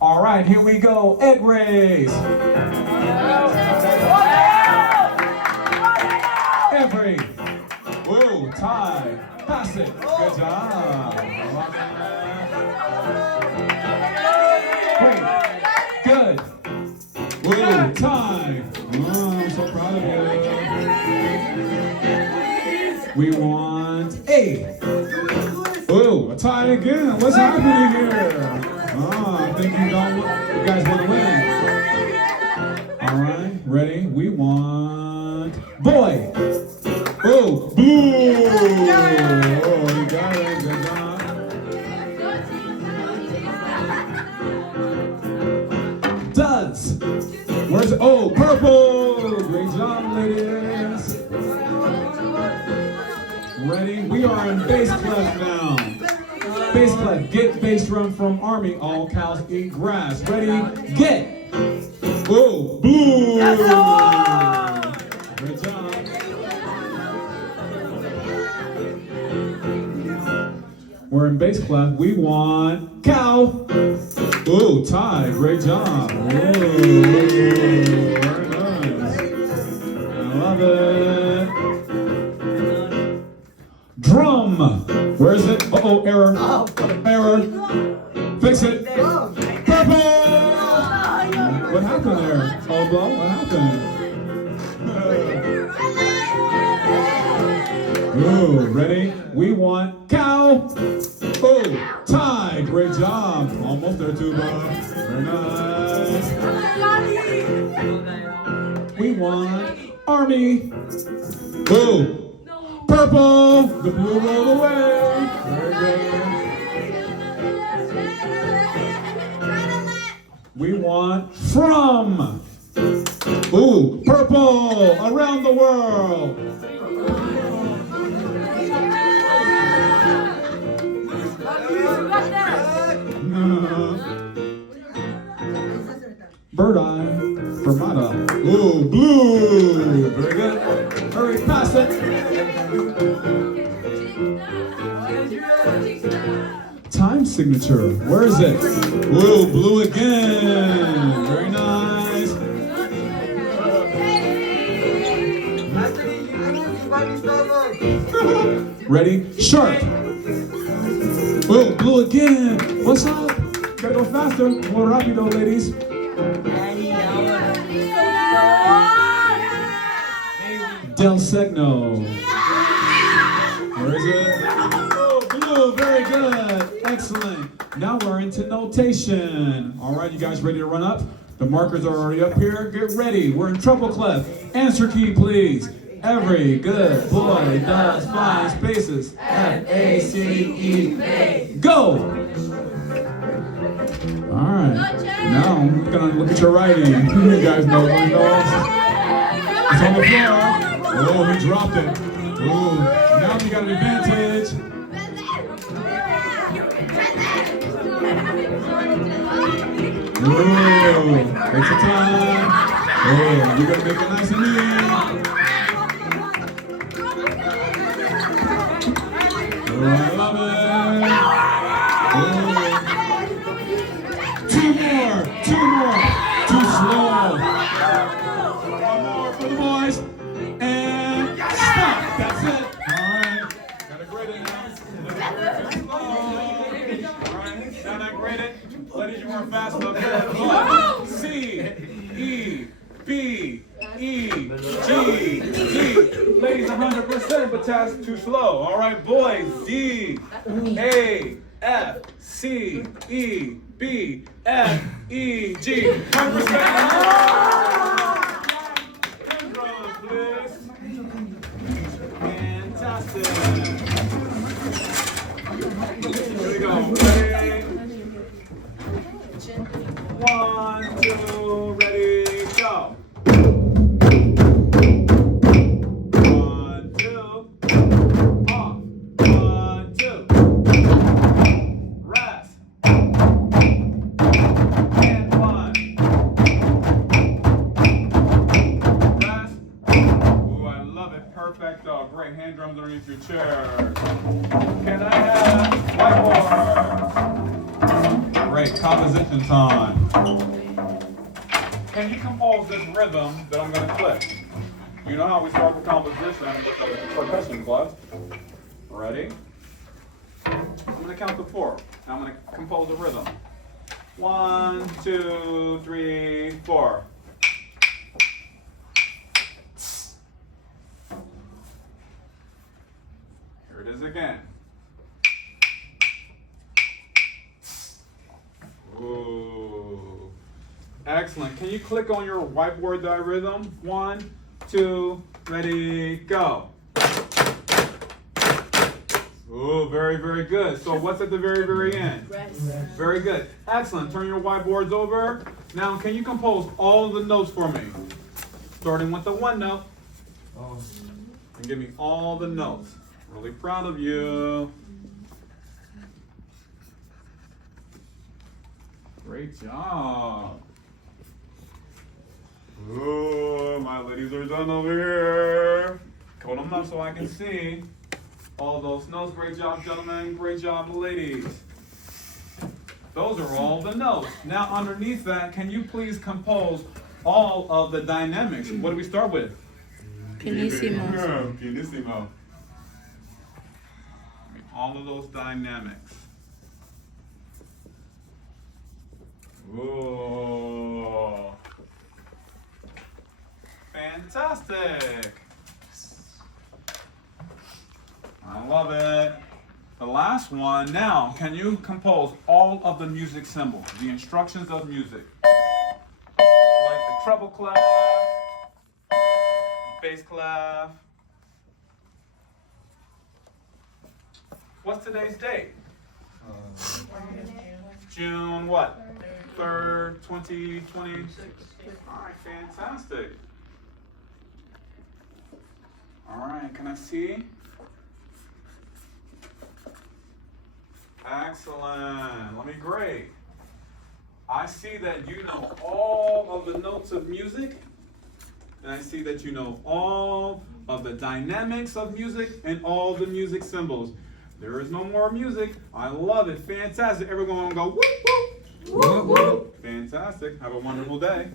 All right, here we go. Egg raise. Every. Whoa, tie. Pass it. Good job. Great. Good. Whoa, tie. Oh, I'm so proud of you. We want A. Whoa, a tie again. What's happening here? Oh, I think you guys want to win. All right, ready? We want boy. Oh, blue. Oh, you got it. Good job. Does. Where's oh, purple. Great job, ladies. Ready? We are in bass clef now. Bass clef. Get bass drum from Army. All cows eat grass. Ready? Get. Whoa. Blue. Good job. We're in bass clef. We want cow. Ooh, tie. Great job. Ooh, very nice. I love it. Drum. Where is it? Uh-oh, error. Error. Fix it. Purple. What happened there? Oh, well, what happened? Ooh, ready? We want cow. Oh, tie. Great job. Almost there, tuba. Very nice. We want army. Ooh. Purple, the blue roll away. Very good. We want from. Ooh, purple, around the world. Bird eye, fermata. Ooh, blue. Very good. Hurry, pass it. Time signature. Where is it? Ooh, blue again. Very nice. Ready? Sharp. Ooh, blue again. What's up? Gotta go faster. More rapido, ladies. Del Segno. Where is it? Oh, blue, very good. Excellent. Now we're into notation. All right, you guys ready to run up? The markers are already up here. Get ready. We're in treble clef. Answer key, please. Every good boy does find spaces. F-A-C-E. Go! All right. Now I'm gonna look at your writing. You guys know what it is. It's on the floor. Oh, he dropped it. Oh, now we got an advantage. Oh, it's a time. Oh, you gotta make it nice and neat. Oh, I love it. Oh. Two more. Too slow. One more for the boys. And stop. That's it. All right. Gotta grade it now. All right. Now that graded. Ladies, you weren't fast enough. C, E, B, E, G, D. Ladies, 100%, but that's too slow. All right, boys. D, A, F, C, E, B, F, E, G. 100%. Fantastic. Here we go. Ready? 1, 2, ready, go. 1, 2, off. 1, 2. Rest. And 1. composition time. Can you compose this rhythm that I'm going to click? You know how we start the composition percussion class. Ready? I'm going to count to 4. I'm going to compose a rhythm. 1, 2, 3, 4. Here it is again. Ooh. Excellent. Can you click on your whiteboard diarrhythm? 1, 2, ready, go. Oh, very, very good. So what's at the very, very end? Rest. Very good. Excellent. Turn your whiteboards over. Now, can you compose all of the notes for me? Starting with the 1 note. And give me all the notes. Really proud of you. Great job. Ooh, my ladies are done over here. Hold them up so I can see all those notes. Great job, gentlemen. Great job, ladies. Those are all the notes. Now, underneath that, can you please compose all of the dynamics? What do we start with? Pianissimo. Pianissimo. All of those dynamics. Ooh. Fantastic. I love it. The last one. Now, can you compose all of the music symbols, the instructions of music? Like the treble clef, bass clef. What's today's date? June what? 3rd, 2020. All right, fantastic. All right, can I see? Excellent. Let me grade. I see that you know all of the notes of music, and I see that you know all of the dynamics of music and all the music symbols. There is no more music. I love it. Fantastic. Everyone go whoop, whoop. Whoop, whoop. Fantastic. Have a wonderful day.